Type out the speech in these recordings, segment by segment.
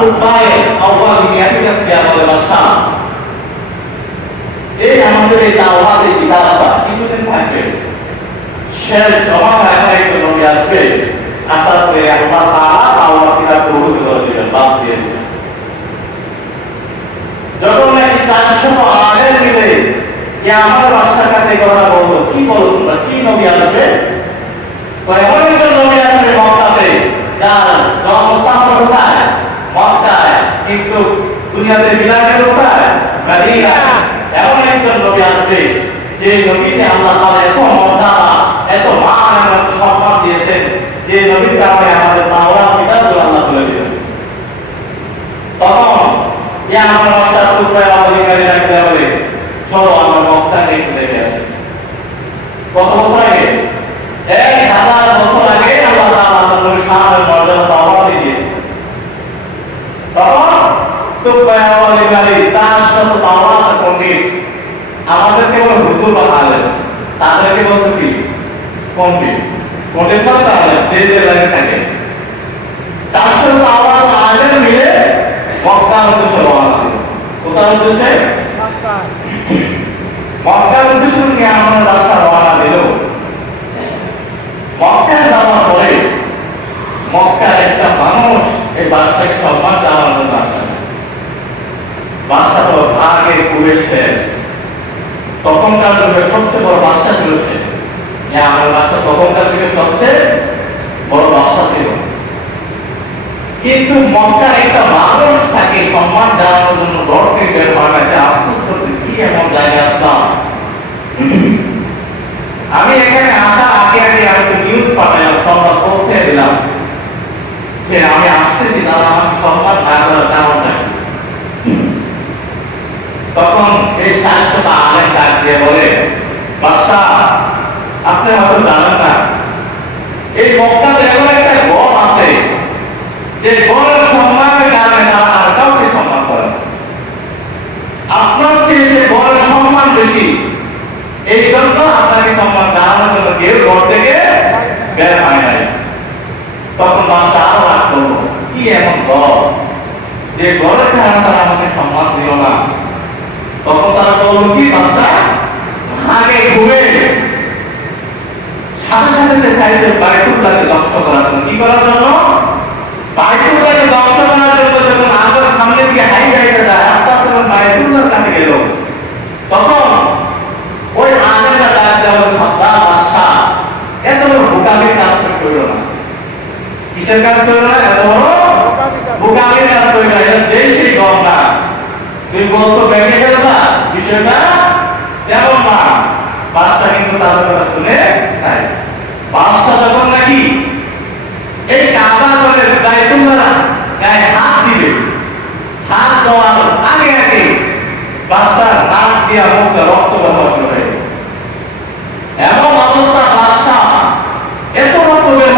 বাদশাহ তুফায়ে আউয়াল মিয়াদের কাছে আমাদের বাদশাহ। এই আমাদের এই এই কিতাবটা কিছুদিন থাকবে। শেষ জমা নবী আসবে। আসার পরে আল্লাহ তাআলা করে দিবেন বাদ দিয়ে যখন নাকি চারশো ইয়ামার বাদশার কাছে কথা বলব কি বলো তোমরা কি নবী আসবে তো এমন একজন নবী আসবে মক্কাতে যার জন্মস্থান কোথায় মক্কায় কিন্তু দুনিয়াতে বিলাসের কোথায় মদিনা এমন একজন নবী আসবে যে নবীকে আল্লাহ তাআলা এত মর্যাদা, এত মান এবং সম্মান দিয়েছেন, যে নবীর কারণে আমাদের তাওরাত কিতাবগুলো আল্লাহ তুলে দিলেন। তখন এ আমার বাসার টুকরায় অধিকারী রাখতে হবে। চলো আমার মক্কাকে একটু দেখে আসি। কত আগে? এক হাজার বছর আগে আল্লাহ তাআলা আমাদের সামনে মর্যাদা তাওরাত দিয়েছে তখন টুকরায় অধিকারী তার সাথে পণ্ডিত আমাদের কেবল হুজুর বা আলেম। তাদেরকে বলতে কি? পণ্ডিত। পণ্ডিত মানে তাহলে যে যে লাইনে থাকে। চারশো তাওরাত আলেম মিলে মক্কার উদ্দেশ্যে রওনা দিল। কোথার উদ্দেশ্যে? মক্কার উদ্দেশ্যে নিয়ে আমার রাস্তা রওনা দিল। মক্কায় যাওয়ার পরে মক্কার একটা মানুষ এই বাদশাকে সম্মান দেওয়ার জন্য আসে। বাদশা তো আগে খুবই শেষ। তখনকার যুগে সবচেয়ে বড় বাদশা ছিল সে। আমার বাদশা তখনকার যুগে সবচেয়ে বড় বাদশা ছিল। কিন্তু মক্কার একটা মানুষ তাকে সম্মান দেওয়ার জন্য থেকে বের না সে আফসোস করতে কি এমন জায়গায় আসলাম? আমি এখানে আসা আগে আগে আমি নিউজ পাঠালাম সংবাদ পৌঁছে দিলাম। যে আমি আসতেছি, তারা আমাকে সম্মান না করার কারণ নাই তখন এই শাশ্বতা আলেম ডাক দিয়ে বলে বাদশাহ আপনি হয়তো জানেন না, এই মক্কাতে এমন একটা গম আছে যে গড়ের সম্মানের আর কাউকে সম্মান করে আপনার চেয়ে সে গড়ের সম্মান বেশি। এই জন্য আপনাকে সম্মান জানানোর জন্য কেউ ঘর থেকে বের হয় নাই। তখন বাচ্চা আরও রাগ কি এমন ঘর যে ঘরের কারণে আমাকে সম্মান দিল না তখন তারা বলল, কি বাচ্চা? আগে ঘুমে। সাথে সাথে সে চাইছে বাইকুল্লাহকে ধ্বংস করার জন্য কি করার জন্য? বাইকুল্লাহকে ধ্বংস করার জন্য যখন আবার সামনের দিকে হাই গাড়িতে যায়, আস্তে আস্তে কাছে গেল। তখন ওই আলেমরা ডাক দেওয়া সন্তান বাদশা এত করল না। কিসের কাজ করল না এত বড় বোকামির কাজ করল না এটা দেশই গম না তুই বলছো ব্যাংকে গেল না বিষয়টা তেমন না তাদের কথা শুনে এত রক্ত বের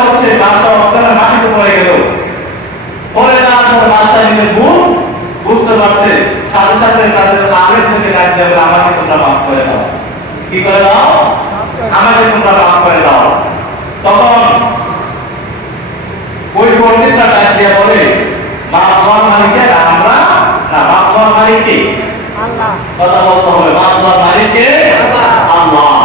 অজ্ঞানের মাটিতে পড়ে গেল। পরে যাওয়ার পর বাদশাহ নিজের ভুল বুঝতে পারছে। সাথে সাথে তাদের আগের থেকে ডাক দেবে আমাকে তোমরা মাফ করে দাও। কি করে দাও? আমাকে তোমরা মাফ করে দাও। তখন ওই পণ্ডিতরা ডাক দিয়ে বলে মা হওয়ার মালিকের আমরা না মা হওয়ার মালিককে কথা বলতে হবে মা হওয়ার মালিককে আল্লাহ।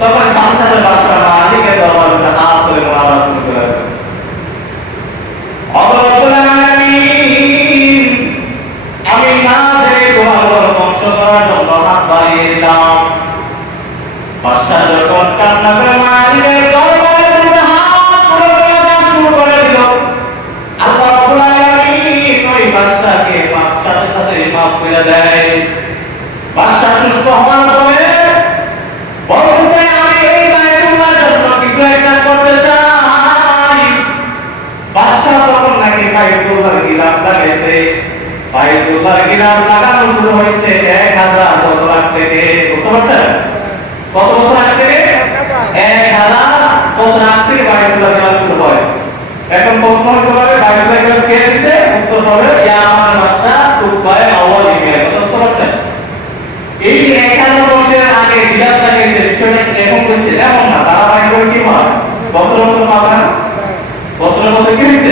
তখন সংসারের বাদশাহ মালিকের দরবারে হাত করে শুরু করে দেয়। অবরব্বুল আলামিন, আমি না জেনে তোমার উপর ধ্বংস করার জন্য হাত বাড়িয়ে দিলাম বাদশাহ যখন কান্না করে মালিকের দরবারে দুটো হাত তুলে মোনাজাত শুরু করে দিল আল্লাহ রাব্বুল আলামিন ওই বাদশাহকে মাফ সাথে সাথে মাফ করে দেয় বাদশাহ সুস্থ হওয়ার পরে বলতেছে আমি এই বাইতুল্লাহর জন্য কিছু একটা করতে চাই বাদশাহ তখন নাকি বাইতুল্লাহর গিলাফ লাগাইছে বাইতুল্লাহর গিলাফ লাগানো শুরু হয়েছে এক হাজার বছর আগ থেকে বুঝতে পারছেন? কে দিছে উত্তর হবে, ইয়া আমার বাচ্চা তুকবায়ে আওয়াল ইয়া বুঝতে পারছেন এই যে 1000 বছরের আগে বিলাস লাগিয়েছে বিষয়টা এরকম হয়েছে এমন না ধারাবাহিক কি হয়? বছর বছর পাবেন বছর বছর কি হয়েছে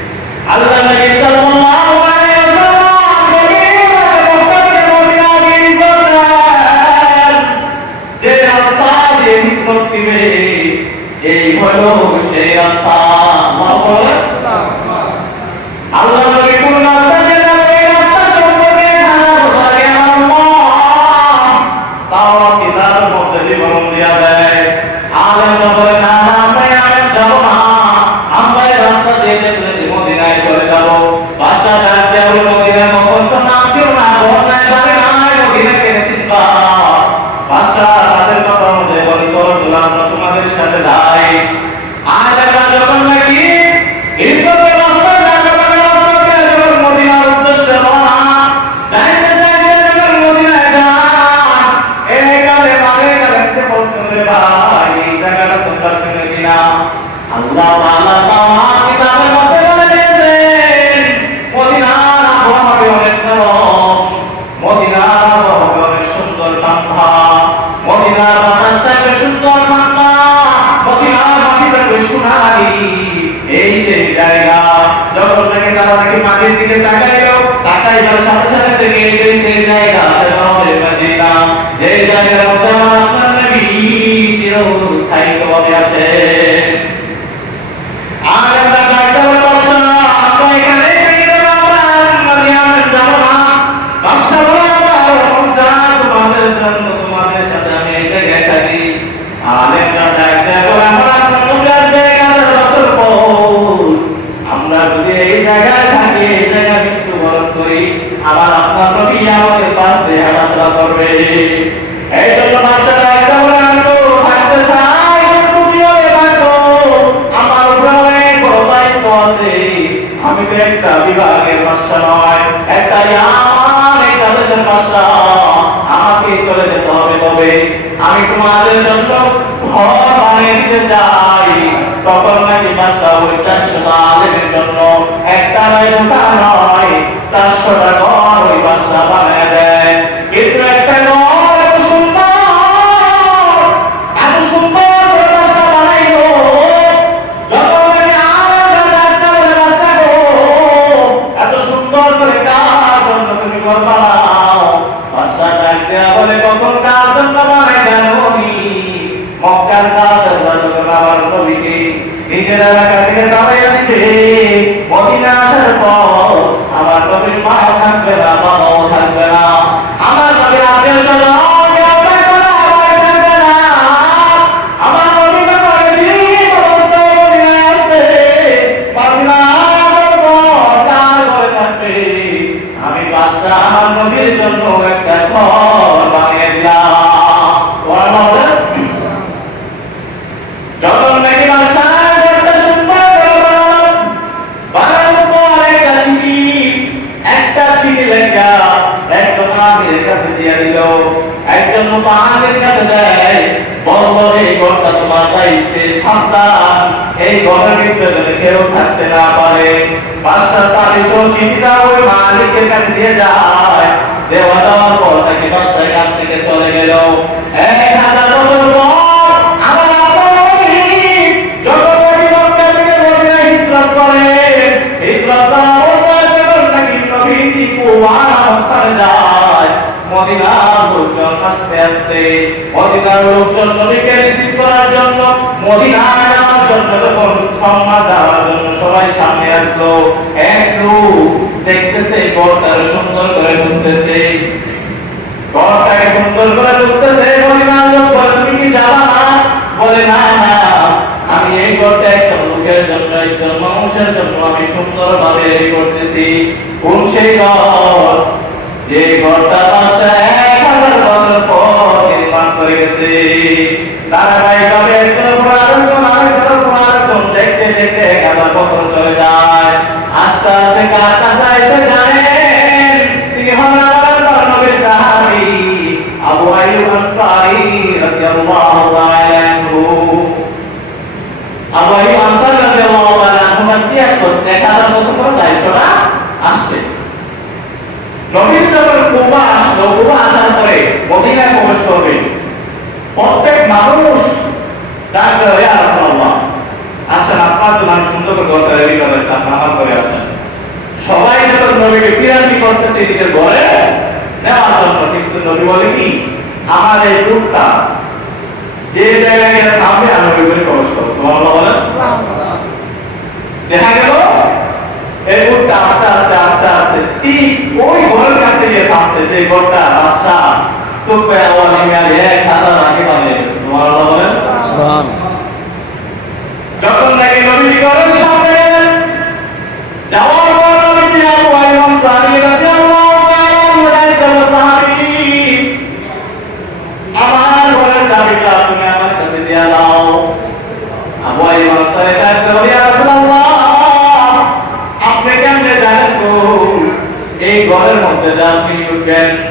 அல்ல মাটির দিকে তাকাইলো তাকাই যাওয়ার সাথে সাথে থেকে সেই জায়গা সেমাউলের মদিনা যে জায়গার মধ্যে আপনার নবী চির স্থায়ী ভাবে আমি তো একটা বিভাগের বাসা নয় একটা ইয়ার একটা দেশের বাসা আমাকে চলে যেতে হবে তবে আমি তোমাদের জন্য ঘর বানিয়ে দিতে চাই। তখন নাকি বাসা ওই চারশো তালের জন্য একটা নয় নয় চারশোটা ঘর ওই বাসা বানিয়ে দেয়। দেওয়া দেওয়ার পর তাকে বাসায় কাছ থেকে চলে গেল। এক হাজার সামনে আসলো একটু দেখতেছে, ঘরটা সুন্দর করে বুঝতেছে। ঘরটাকে সুন্দর করে বুঝতেছে পরিমাণ লোক বলে তুমি কি যাবা না। বলে, না না, আমি এই ঘরটা একটা লোকের জন্য, একজন মানুষের জন্য আমি সুন্দরভাবে রেডি করতেছি। কোন সেই ঘর? যে ঘরটা পাঁচটা এক হাজার বছর পর নির্মাণ করে গেছে। ধারাবাহিকভাবে একজনের পর আরেকজন আরেকজনের পর আরেকজন দেখতে দেখতে এক হাজার বছর চলে যায় আস্তে আস্তে কার জানেন তিনি হলেন আমার নবীর সাহাবী আবু আইয়ুব আনসারী রাদিয়াল্লাহু তাআলা আনহু আবু আইয়ুব আনসারী রাদিয়াল্লাহু তাআলা আনহু কি করতে এক হাজার বছর দায়িত্বটা আসছে নবীন যখন কুবা আসলো কুবা আসার পরে মদিনায় প্রবেশ প্রত্যেক মানুষ ডাকবে হয়ে আল্লাহ আসেন আপনার জন্য আমি সুন্দর করে ঘরটা রেডি করে আপনার আমার করে আসেন সবাই যখন নবীকে পিরানি করতেছে নিজের ঘরে নেওয়ার জন্য কিন্তু নবী বলে কি আমার এই রূপটা যে জায়গায় গেলে থামবে আমি নবী করে প্রবেশ করব সুবহানাল্লাহ বলেন দেখা গেল এই ঘরটা আস্তে আস্তে আস্তে আস্তে ঠিক ওই ঘরের কাছে গিয়ে থামছে যে ঘরটা বাদশা তোকে আওয়াজ নিয়ে এক হাজার আগে পাবে সুবহানাল্লাহ বলেন। সুবহান। যখন নাকি নবী ঘরের সামনে যাওয়ার পর নবী আবু আইয়ুব সারি রাদিয়াল্লাহু তাআলা আনহু বলেন সাহাবী। আমার ঘরের চাবিটা তুমি আমার কাছে দিয়ে দাও। আবু আইয়ুব আনসারী ডাকতে বলে ইয়া রাসূলুল্লাহ আপনি কেমনে জানেন গো? এই ঘরের মধ্যে যে আপনি উঠবেন আল্লাহ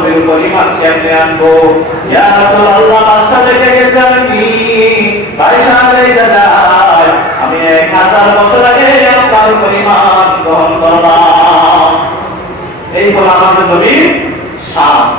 নবীর উপর কেমনে আনব? দেখে গেছে আমি। দেখে যায় আমি বছর আগে আপনার গ্রহণ করলাম। এই হলো আমাদের নবীর শান।